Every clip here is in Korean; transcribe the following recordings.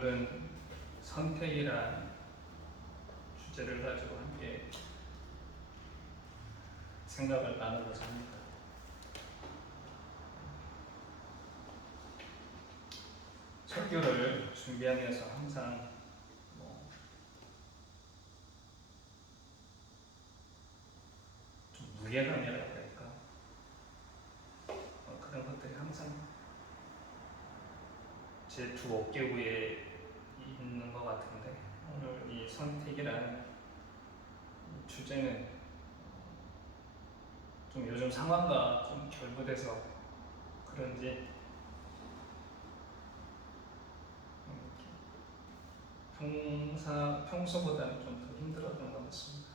오늘은 선택이란 주제를 가지고 함께 생각을 나누고자 합니다. 설교를 준비하면서 항상 좀 무게감이라고 할까? 그런 것들이 항상 제 두 어깨 위에 있는 것 같은데, 오늘 이 선택이라는 주제는 좀 요즘 상황과 좀 결부돼서 그런지 평소보다는 좀 더 힘들었던 것 같습니다.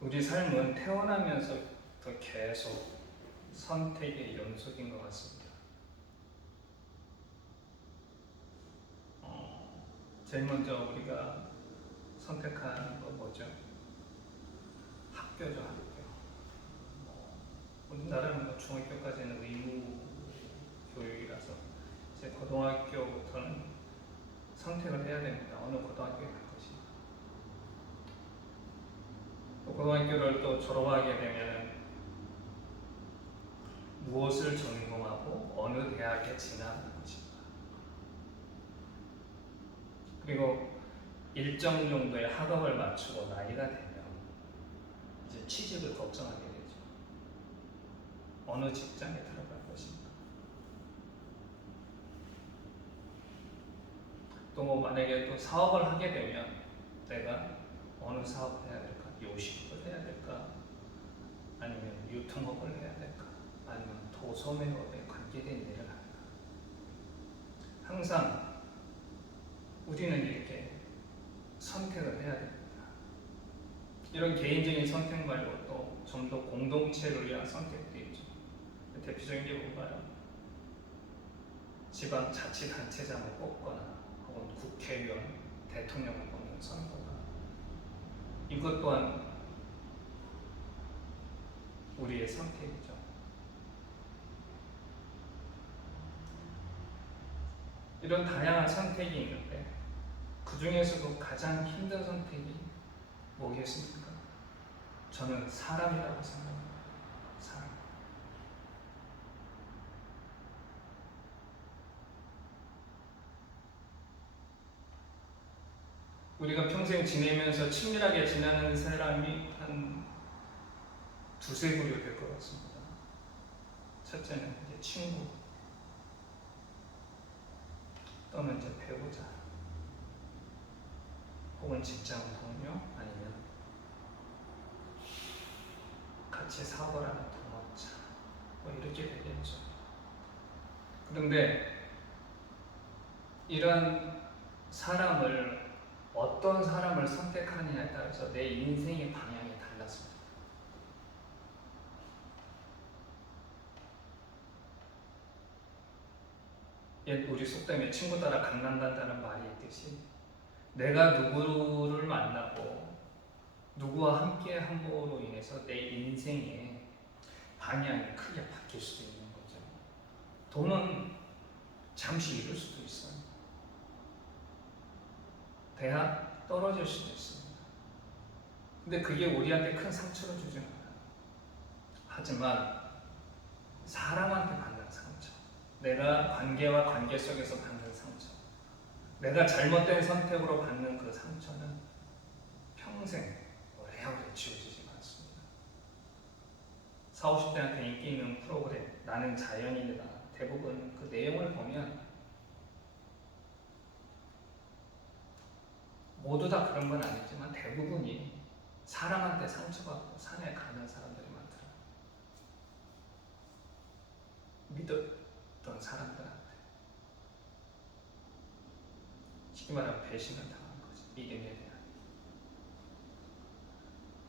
우리 삶은 태어나면서부터 계속 선택의 연속인 것 같습니다. 제일 먼저 우리가 선택한 거 뭐죠? 학교죠, 학교. 우리나라는 중학교까지는 의무 교육이라서 이제 고등학교부터는 선택을 해야 됩니다. 어느 고등학교에 갈 것인가. 또 고등학교를 또 졸업하게 되면 무엇을 전공하고 어느 대학에 진학하는 것인가. 그리고 일정 정도의 학업을 마치고 나이가 되면 이제 취직을 걱정하게 되죠. 어느 직장에 들어갈 것인가. 또 만약에 또 사업을 하게 되면 내가 어느 사업을 해야 될까? 요식업을 해야 될까? 아니면 유통업을 해야 될까? 아니면 도소매업에 관계된 일을 할까? 항상 우리는 이렇게 선택을 해야 됩니다. 이런 개인적인 선택 말고 또 좀 더 공동체를 위한 선택도 있죠. 대표적인 게 뭔가요? 지방자치단체장을 뽑거나 혹은 국회의원, 대통령을 뽑는 선거가, 이것 또한 우리의 선택이죠. 이런 다양한 선택이 있는데 그 중에서도 가장 힘든 선택이 뭐겠습니까? 저는 사람이라고 생각합니다. 사람. 우리가 평생 지내면서 친밀하게 지내는 사람이 한 두세 부류 될 것 같습니다. 첫째는 이제 친구, 또는 이제 배우자, 혹은 직장 동료, 아니면 같이 사업을 하는 동업자, 이렇게 되겠죠. 그런데 이런 사람을, 어떤 사람을 선택하느냐에 따라서 내 인생의 방향이 달랐습니다. 우리 속담에 친구 따라 강남 간다는 말이 있듯이, 내가 누구를 만나고 누구와 함께 함으로 인해서 내 인생의 방향이 크게 바뀔 수도 있는 거죠. 돈은 잠시 잃을 수도 있어요. 대학 떨어질 수도 있습니다. 근데 그게 우리한테 큰 상처를 주지 않아요. 하지만 사람한테 받는 상처, 내가 관계와 관계 속에서 받는 상처, 내가 잘못된 선택으로 받는 그 상처는 평생 오래오래 지워지지 않습니다. 40, 50대한테 인기 있는 프로그램 나는 자연인이다, 대부분 그 내용을 보면 모두 다 그런 건 아니지만 대부분이 사람한테 상처받고 산에 가는 사람들이 많더라고요. 믿었던 사람들한테 쉽게 말하면 배신을 당한 거지, 믿음에 대한.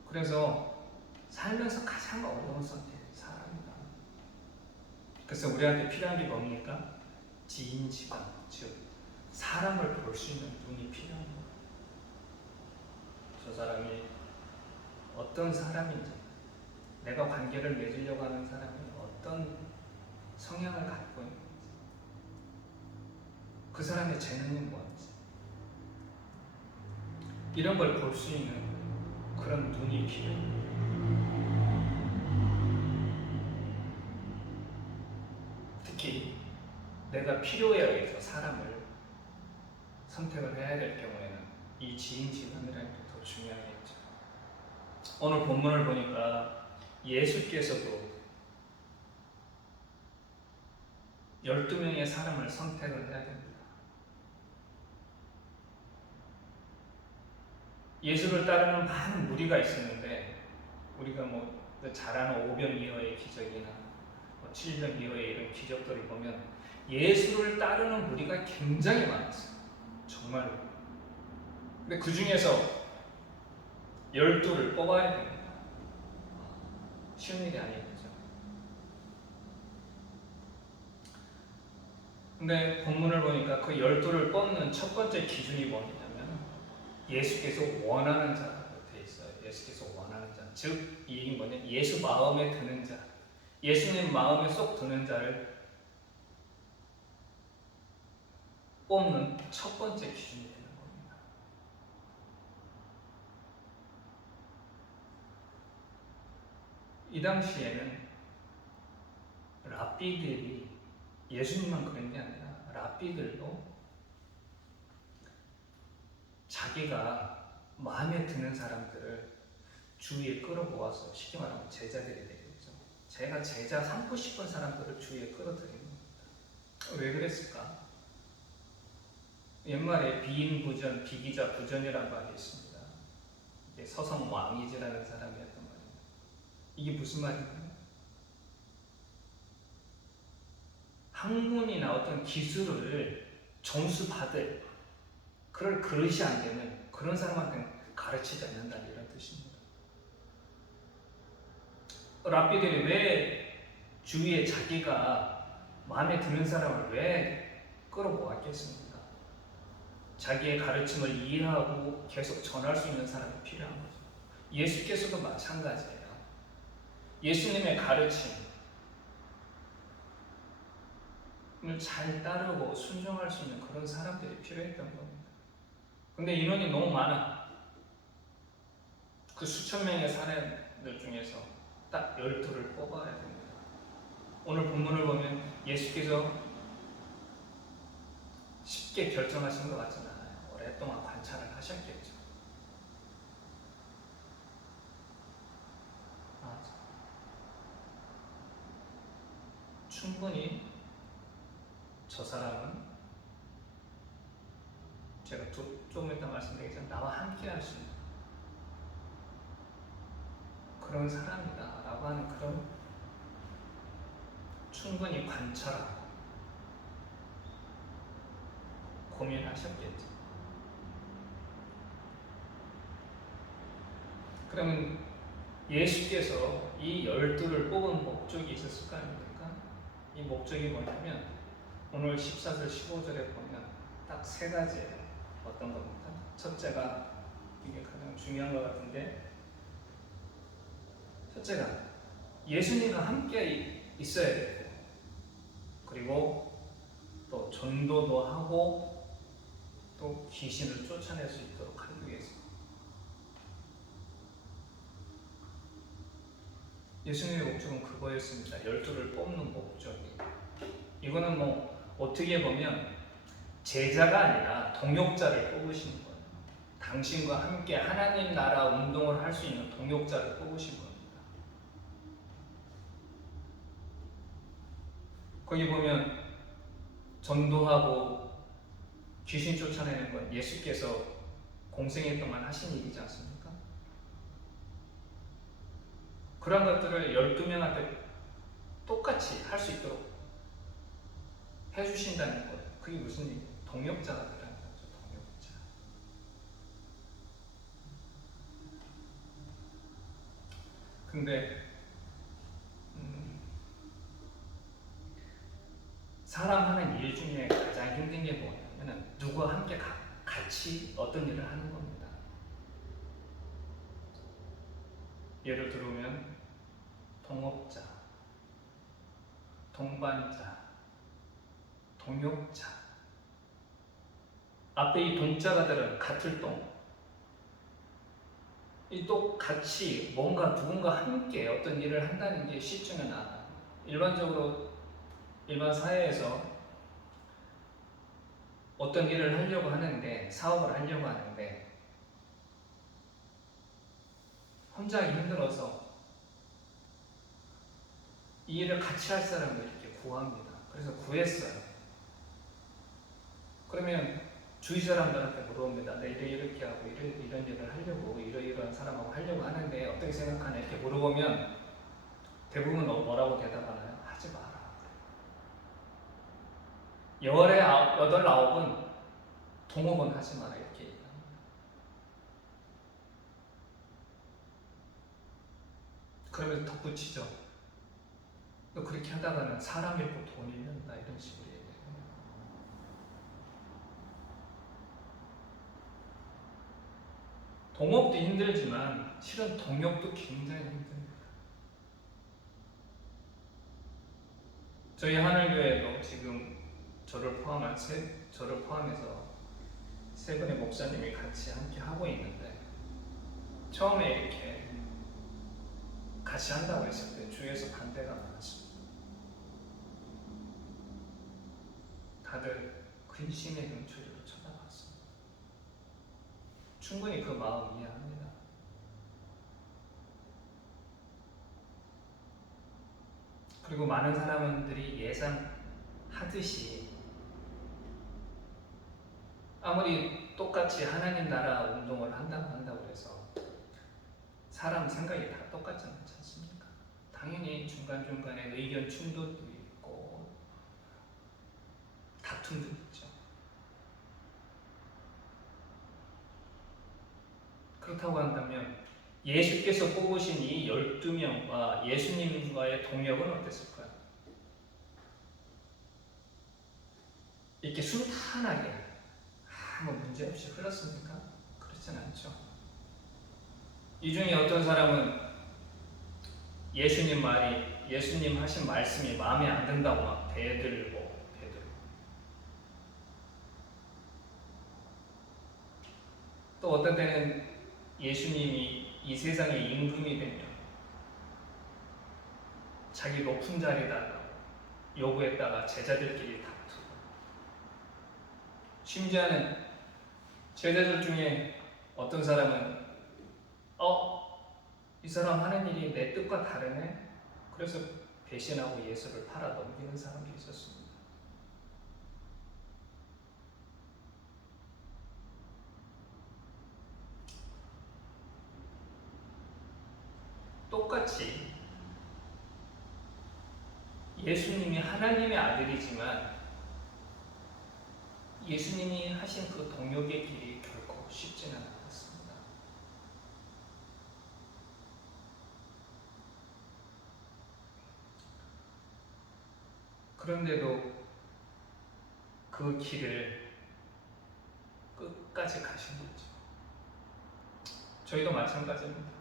그래서 살면서 가장 어려운 선택이 사람이다. 그래서 우리한테 필요한 게 뭡니까? 지인지감, 즉 사람을 볼 수 있는 눈이 필요한 거예요. 저 사람이 어떤 사람인지, 내가 관계를 맺으려고 하는 사람이 어떤 성향을 갖고 있는지, 그 사람의 재능은 뭔지 이런 걸 볼 수 있는 그런 눈이 필요해요. 특히 내가 필요에 의해서 사람을 선택을 해야 될 경우에는 이 지인 지명이라는 게 더 중요하겠죠. 오늘 본문을 보니까 예수께서도 12명의 사람을 선택을 해야 됩니다. 예수를 따르는 많은 무리가 있었는데 우리가 잘 아는 오병이어의 기적이나 7병이어의 이런 기적들을 보면 예수를 따르는 무리가 굉장히 많았어요. 정말로. 근데 그 중에서 12를 뽑아야 됩니다. 쉬운 일이 아니죠. 근데 본문을 보니까 그 12를 뽑는 첫 번째 기준이 뭐냐면 예수께서 원하는 자라고 되어 있어요. 예수께서 원하는 자. 즉, 이 얘기는 뭐냐? 예수 마음에 드는 자. 예수님 마음에 쏙 드는 자를 뽑는 첫 번째 기준이 되는 겁니다. 이 당시에는 랍비들이 예수님만 그런 게 아니라 랍비들도 자기가 마음에 드는 사람들을 주위에 끌어모아서 쉽게 말하면 제자들이 되겠죠. 제가 제자 삼고 싶은 사람들을 주위에 끌어들이는 겁니다. 왜 그랬을까? 옛말에 비인부전, 비기자부전이라는 말이 있습니다. 이게 서성 왕이지라는 사람이었던 말입니다. 이게 무슨 말인가요? 학문이나 어떤 기술을 점수받을 그럴 그릇이 안 되면 그런 사람한테는 가르치지 않는다 이런 뜻입니다. 랍비들이 왜 주위에 자기가 마음에 드는 사람을 왜 끌어모았겠습니까? 자기의 가르침을 이해하고 계속 전할 수 있는 사람이 필요한 거죠. 예수께서도 마찬가지예요. 예수님의 가르침을 잘 따르고 순종할 수 있는 그런 사람들이 필요했던 겁니다. 근데 인원이 너무 많아. 그 수천 명의 사람들 중에서 딱 12를 뽑아야 됩니다. 오늘 본문을 보면 예수께서 쉽게 결정하신 것 같지는 않아요. 오랫동안 관찰을 하셨겠죠. 충분히 저 사람은 제가 조금 이따 말씀드리겠지만 나와 함께 할 수 있는 그런 사람이다 라고 하는 그런 충분히 관찰하고 고민하셨겠죠. 그러면 예수께서 이 12를 뽑은 목적이 있었을 거 아닙니까? 이 목적이 뭐냐면 오늘 14절 15절에 보면 딱 세 가지예요. 어떤 겁니까? 첫째가 이게 가장 중요한 것 같은데 첫째가 예수님과 함께 있어야 되고 그리고 또 전도도 하고 또 귀신을 쫓아낼 수 있도록 하기 위해서 예수님의 목적은 그거였습니다. 12를 뽑는 목적이 이거는 어떻게 보면 제자가 아니라 동역자를 뽑으신 거예요. 당신과 함께 하나님 나라 운동을 할 수 있는 동역자를 뽑으신 겁니다. 거기 보면 전도하고 귀신 쫓아내는 건 예수께서 공생애 동안 하신 일이지 않습니까? 그런 것들을 12명한테 똑같이 할 수 있도록 해주신다는 것. 그게 무슨 일이에요? 동역자가 되라는 거죠. 동역자. 근데 사람 하는 일 중에 가장 힘든 게 뭐냐면 누구와 함께 같이 어떤 일을 하는 겁니다. 예를 들면 동업자, 동반자, 동역자 앞에 이 동자가 들은 같을 동, 이 똑같이 뭔가 누군가 함께 어떤 일을 한다는 게 쉽지는 않아요. 일반적으로 일반 사회에서 어떤 일을 하려고 하는데, 사업을 하려고 하는데 혼자 하기 힘들어서 이 일을 같이 할 사람을 이렇게 구합니다. 그래서 구했어요. 그러면 주위 사람들한테 물어봅니다. 내 이렇게 하고 이런 일을 하려고 이러이러한 사람하고 하려고 하는데 어떻게 생각하냐 이렇게 물어보면 대부분 뭐라고 대답하나요? 하지 마라. 열의 여덟 아홉은 동업은 하지 마라 이렇게 얘기합니다. 그러면서 덧붙이죠. 너 그렇게 하다가는 사람 잃고 돈 잃는다 이런 식으로 얘기해요. 동업도 힘들지만 실은 동역도 굉장히 힘듭니다. 저희 하늘교회도 지금 저를 포함해서 세 분의 목사님이 같이 함께 하고 있는데 처음에 이렇게 같이 한다고 했을 때 주위에서 반대가 많았습니다. 다들 근심의 눈초리로 쳐다봤습니다. 충분히 그 마음 이해합니다. 그리고 많은 사람들이 예상하듯이 아무리 똑같이 하나님 나라 운동을 한다고 해서 사람 생각이 다 똑같지 않지 않습니까? 당연히 중간중간에 의견 충돌도 있고 다툼도 있죠. 그렇다고 한다면 예수께서 뽑으신 이 12명과 예수님과의 동역은 어땠을까요? 이렇게 순탄하게 아무 문제 없이 흘렀습니까? 그렇진 않죠. 이 중에 어떤 사람은 예수님 하신 말씀이 마음에 안 든다고 막 대들고 또 어떤 때는 예수님이 이 세상의 임금이 되면 자기 높은 자리다가 요구했다가 제자들끼리 다투고 심지어는 제자들 중에 어떤 사람은 이 사람 하는 일이 내 뜻과 다르네? 그래서 배신하고 예수를 팔아 넘기는 사람도 있었습니다. 똑같이 예수님이 하나님의 아들이지만 예수님이 하신 그 동역의 길이 결코 쉽지는 않았습니다. 그런데도 그 길을 끝까지 가신 거죠. 저희도 마찬가지입니다.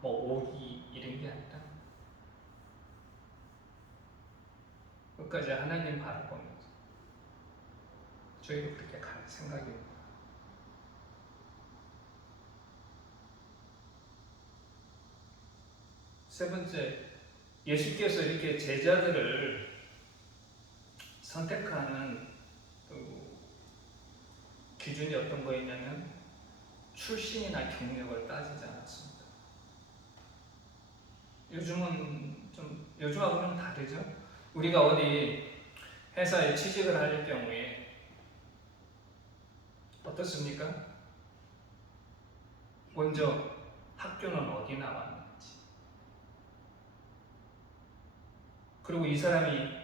뭐 오기 이런 게 아니라 끝까지 하나님 바라보면서 저희도 그렇게 갈 생각입니다. 세 번째, 예수께서 이렇게 제자들을 선택하는 그 기준이 어떤 거였냐면 출신이나 경력을 따지지 않았습니다. 요즘하고는 좀 다르죠. 우리가 어디 회사에 취직을 할 경우에 어떻습니까? 먼저 학교는 어디 나왔는지, 그리고 이 사람이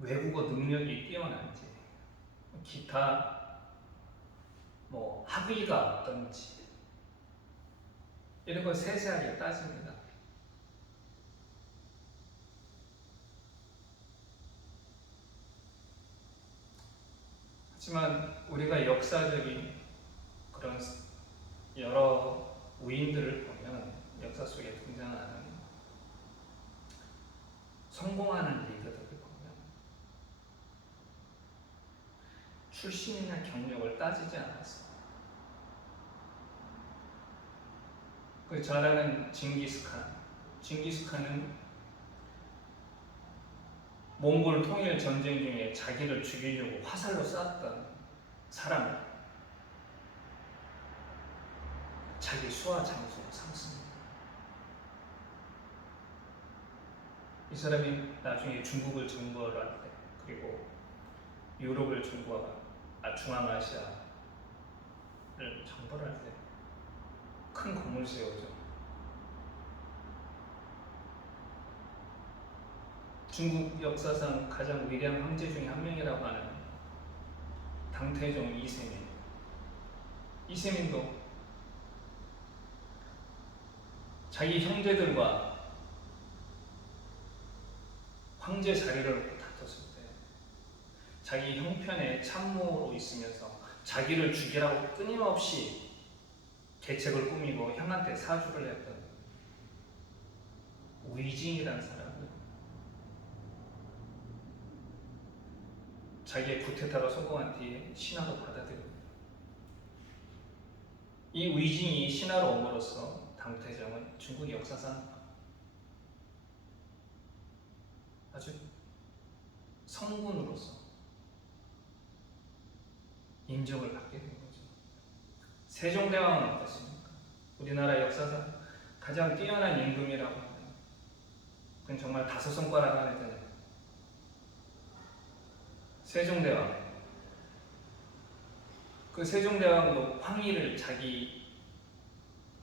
외국어 능력이 뛰어난지, 기타 뭐 학위가 어떤지 이런 걸 세세하게 따집니다. 하지만 우리가 역사적인 그런 여러 우인들을 보면 역사 속에 등장하는 성공하는 리더들을 보면 출신이나 경력을 따지지 않았어. 그 잘 아는 징기스칸은 몽골 통일 전쟁 중에 자기를 죽이려고 화살로 쐈던 사람을 자기 수하 장소로 삼습니다. 이 사람이 나중에 중국을 정벌할 때, 그리고 유럽을 중앙아시아를 정벌할 때 큰 공을 세우죠. 중국 역사상 가장 위대한 황제 중에 한 명이라고 하는 당태종 이세민. 이세민도 자기 형제들과 황제 자리를 다퉜을 때 자기 형편의 참모로 있으면서 자기를 죽이라고 끊임없이 계책을 꾸미고 형한테 사주를 했던 위징이라는 사람이 자기의 쿠데타가 성공한 뒤에 신하로 받아들입니다. 이 위징이 신하로 옴으로써 당태종은 중국 역사상 아주 성군으로서 인정을 받게 된 거죠. 세종대왕은 어떻습니까? 우리나라 역사상 가장 뛰어난 임금이라고 하는, 그건 정말 다섯 손가락 안에 드는 세종대왕. 그 세종대왕도 황희를 자기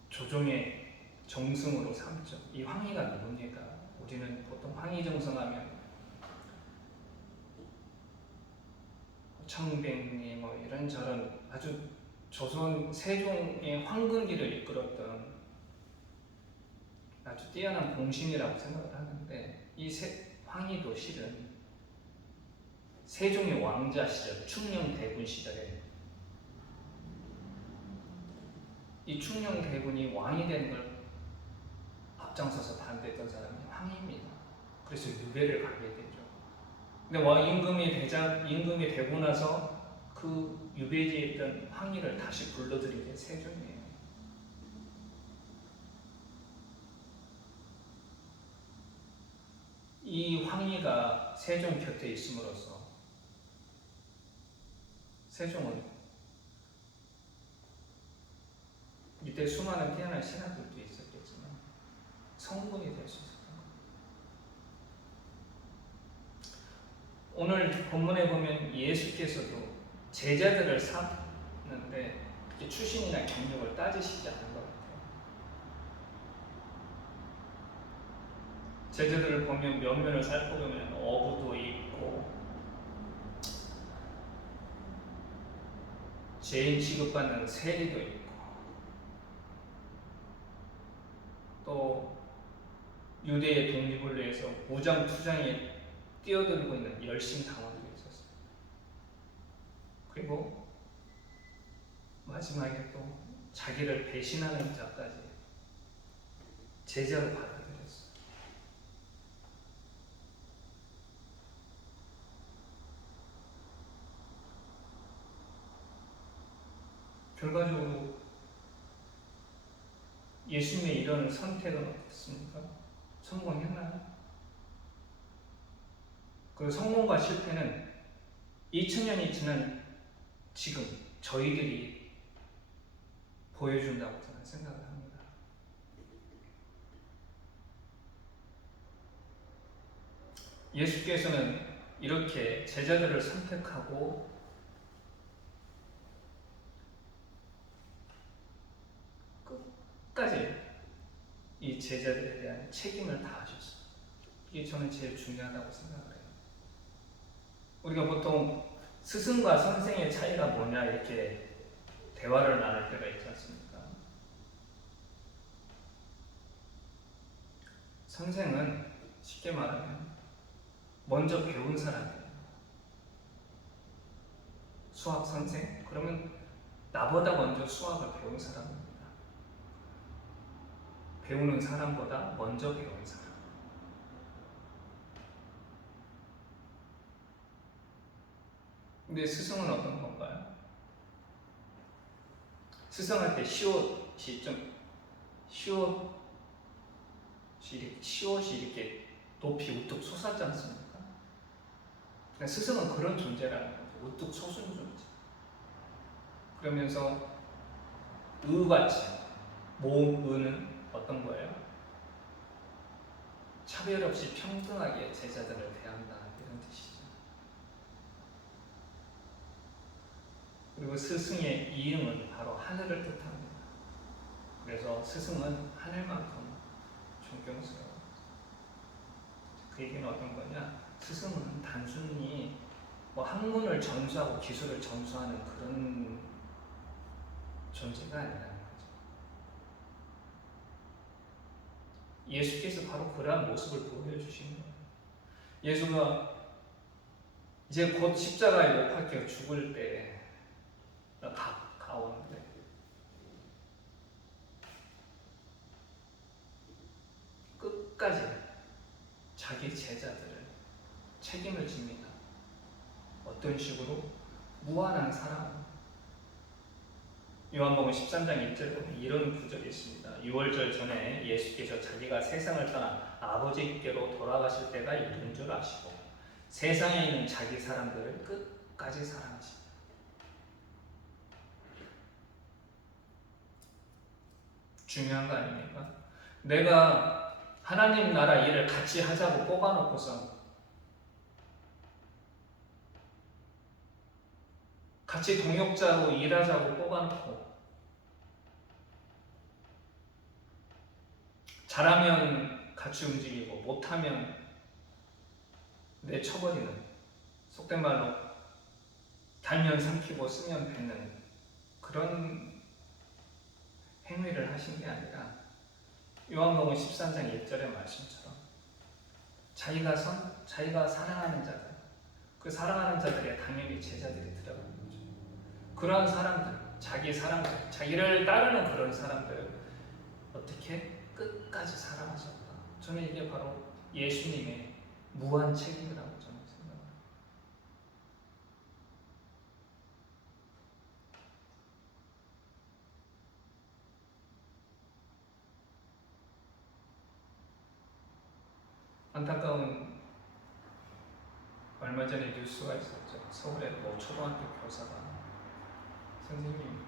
조종의 정승으로 삼죠. 이 황희가 누굽니까? 우리는 보통 황희 정성하면 청백리 뭐 이런저런 아주 조선 세종의 황금기를 이끌었던 아주 뛰어난 공신이라고 생각을 하는데, 이 황희도 실은 세종의 왕자 시절, 충녕대군 시절에 이 충녕대군이 왕이 되는 걸 앞장서서 반대했던 사람이 황희입니다. 그래서 유배를 가게 되죠. 근데 임금이 되고 나서 그 유배지에 있던 황희를 다시 불러들인 게 세종이에요. 이 황희가 세종 곁에 있음으로써 세종은 이때 수많은 뛰어난 신하들도 있었겠지만 성군이 될 수 있었던 거예요. 오늘 본문에 보면 예수께서도 제자들을 삼는데 출신이나 경력을 따지시지 않은 것 같아요. 제자들을 보면 면면을 살펴보면 어부도 있고 죄인 취급받는 세리도 있고 또 유대의 독립을 위해서 무장투장에 뛰어들고 있는 열심당원도 있었어요. 그리고 마지막에 또 자기를 배신하는 자까지 제자로 받아들였어요. 결과적으로 예수님의 이런 선택은 어떻습니까? 성공했나요? 그 성공과 실패는 2000년이 지난 지금 저희들이 보여준다고 저는 생각을 합니다. 예수께서는 이렇게 제자들을 선택하고 끝까지 이 제자들에 대한 책임을 다하셨어요. 이게 저는 제일 중요하다고 생각을 해요. 우리가 보통 스승과 선생의 차이가 뭐냐 이렇게 대화를 나눌 때가 있지 않습니까? 선생은 쉽게 말하면 먼저 배운 사람이에요. 수학 선생? 그러면 나보다 먼저 수학을 배운 사람입니다. 배우는 사람보다 먼저 배운 사람. 근데 스승은 어떤 건가요? 스승할 때 시옷이 이렇게 높이 우뚝 솟았지 않습니까? 그러니까 스승은 그런 존재라는 거죠. 우뚝 솟은 존재. 그러면서 의같이 모음 의는 어떤 거예요? 차별 없이 평등하게 제자들을 대한다 이런 뜻이죠. 그리고 스승의 이응은 바로 하늘을 뜻합니다. 그래서 스승은 하늘만큼 존경스러워. 그 얘기는 어떤 거냐? 스승은 단순히 뭐 학문을 전수하고 기술을 전수하는 그런 존재가 아니라는 거죠. 예수께서 바로 그러한 모습을 보여주신 거예요. 예수가 이제 곧 십자가에 못 박혀 죽을 때 가오는데 끝까지 자기 제자들을 책임을 집니다. 어떤 식으로? 무한한 사랑. 요한복음 13장 1절에 보면 이런 구절이 있습니다. 유월절 전에 예수께서 자기가 세상을 떠나 아버지께로 돌아가실 때가 이른 줄 아시고 세상에 있는 자기 사람들을 끝까지 사랑하십니다. 중요한 거 아닙니까? 내가 하나님 나라 일을 같이 하자고 뽑아놓고서 같이 동역자로 일하자고 뽑아놓고 잘하면 같이 움직이고 못하면 내쳐버리는, 속된 말로 달면 삼키고 쓰면 뱉는 그런 행위를 하신 게 아니라 요한복음 13장 1절의 말씀처럼 자기가 사랑하는 자들, 그 사랑하는 자들에 당연히 제자들이 들어가는 거죠. 그러한 사람들, 자기를 따르는 그런 사람들 어떻게 끝까지 사랑하셨다. 저는 이게 바로 예수님의 무한 책임이라고 저는 생각합니다. 안타까운 얼마 전에 뉴스가 있었죠. 서울의 뭐 초등학교 교사가 선생님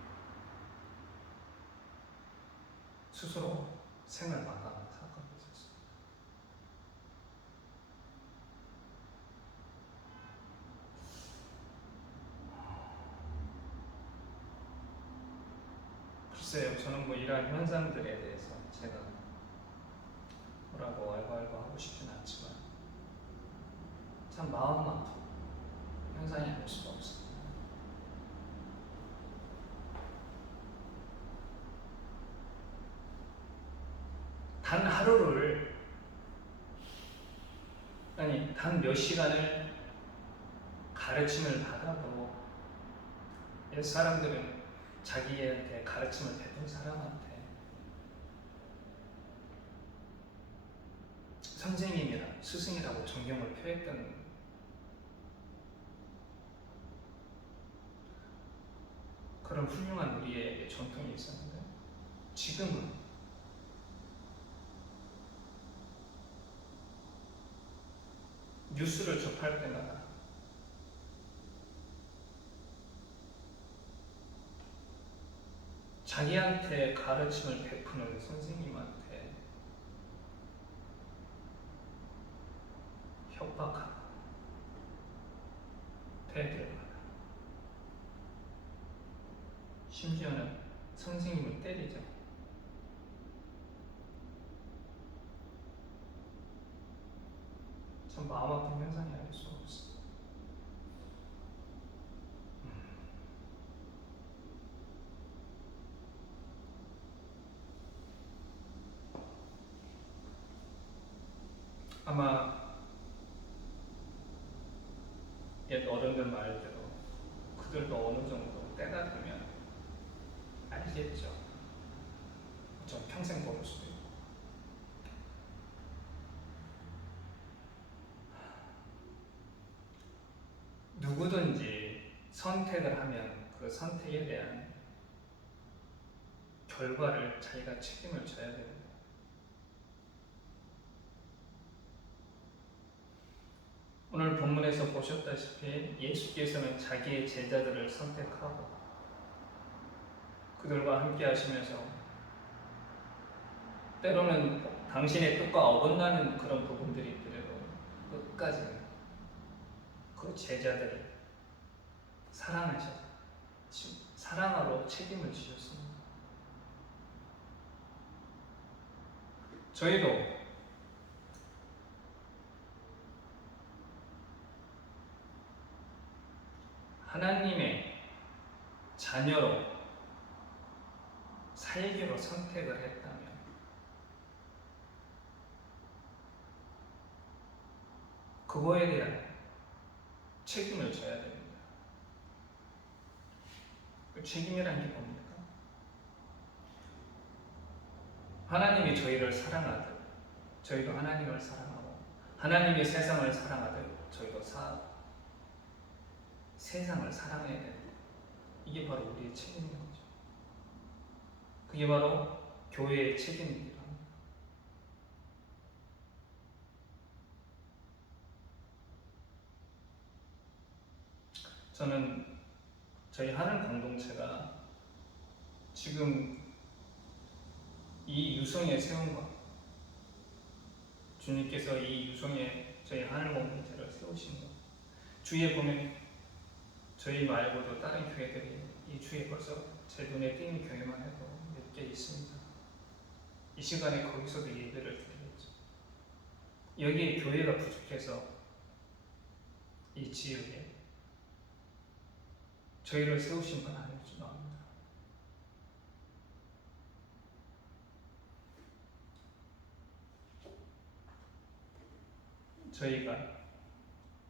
스스로 생을 마감한 사건이 있었어요. 글쎄요, 저는 뭐 이러한 현상들에 대해서 제가 뭐라고 알고 하고 싶지는 않지만 참 마음 아픈 현상이 아닐 수가 없어요. 단 하루를, 아니 단 몇 시간을 가르침을 받아도 사람들은 자기한테 가르침을 베푼 사람한테 선생님이라 스승이라고 존경을 표했던 그런 훌륭한 우리의 전통이 있었는데 지금은 뉴스를 접할 때마다 자기한테 가르침을 베푸는 선생님한테 협박하고 대들하고 심지어는 선생님을 때리죠. 참 마음 아픈 현상이 아닐 수 없어요. 아마 옛 어른들 말대로 그들도 어느 정도 때가 되면 알겠죠. 전 평생 모를 수도 있고. 누구든지 선택을 하면 그 선택에 대한 결과를 자기가 책임을 져야 됩니다. 오늘 본문에서 보셨다시피 예수께서는 자기의 제자들을 선택하고 그들과 함께 하시면서 때로는 당신의 뜻과 어긋나는 그런 부분들이 있더라도 끝까지 그 제자들을 사랑하셔서 사랑하러 책임을 지셨습니다. 저희도 하나님의 자녀로 살기로 선택을 했다면 그거에 대한 책임을 져야 됩니다. 그 책임이라는 게 뭡니까? 하나님이 저희를 사랑하듯 저희도 하나님을 사랑하고 하나님이 세상을 사랑하듯 저희도 세상을 사랑해야 됩니다. 이게 바로 우리의 책임인 거죠. 그게 바로 교회의 책임입니다. 저는 저희 하늘 공동체가 지금 이 유성에 세운 것, 주님께서 이 유성에 저희 하늘 공동체를 세우신 것, 주위에 보면 저희 말고도 다른 교회들이 이 주위에 벌써 제 눈에 띄는 교회만 해도 몇 개 있습니다. 이 시간에 거기서도 예배를 드리겠죠. 여기에 교회가 부족해서 이 지역에 저희를 세우신 건 아닐 줄 압니다. 저희가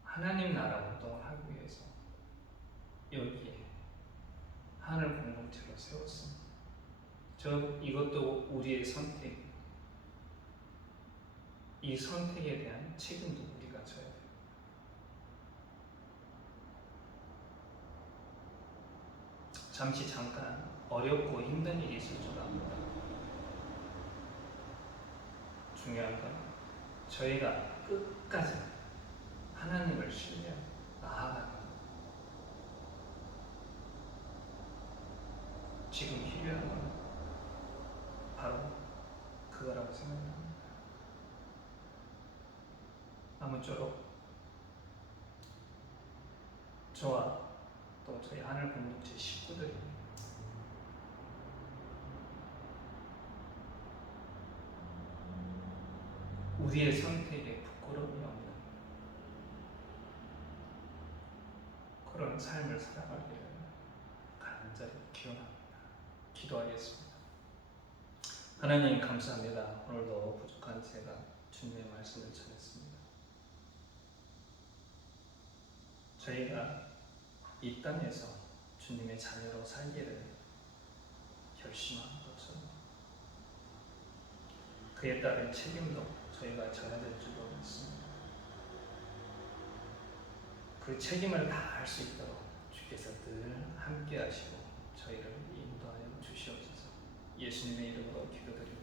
하나님 나라 운동을 하기 위해서 여기에 하늘 공동체를 세웠습니다. 이것도 우리의 선택. 이 선택에 대한 책임도 우리가 져야 돼요. 잠깐 어렵고 힘든 일이 있을 줄 압니다. 중요한 건 저희가 끝까지 하나님을 신뢰하고 나아가는 것. 지금 필요한 건 바로 그거라고 생각합니다. 아무쪼록 저와 또 저희 하늘 공동체 식구들이 우리의 선택에 부끄러움이 없는 그런 삶을 살아가기를 간절히 기원합니다. 기도하겠습니다. 하나님 감사합니다. 오늘도 부족한 제가 주님의 말씀을 전했습니다. 저희가 이 땅에서 주님의 자녀로 살기를 결심한 것처럼 그에 따른 책임도 저희가 져야 될 줄로 믿습니다. 그 책임을 다할 수 있도록 주께서 늘 함께 하시고 저희를 인도하여 주시옵소서. 예수님의 이름으로 기도드립니다.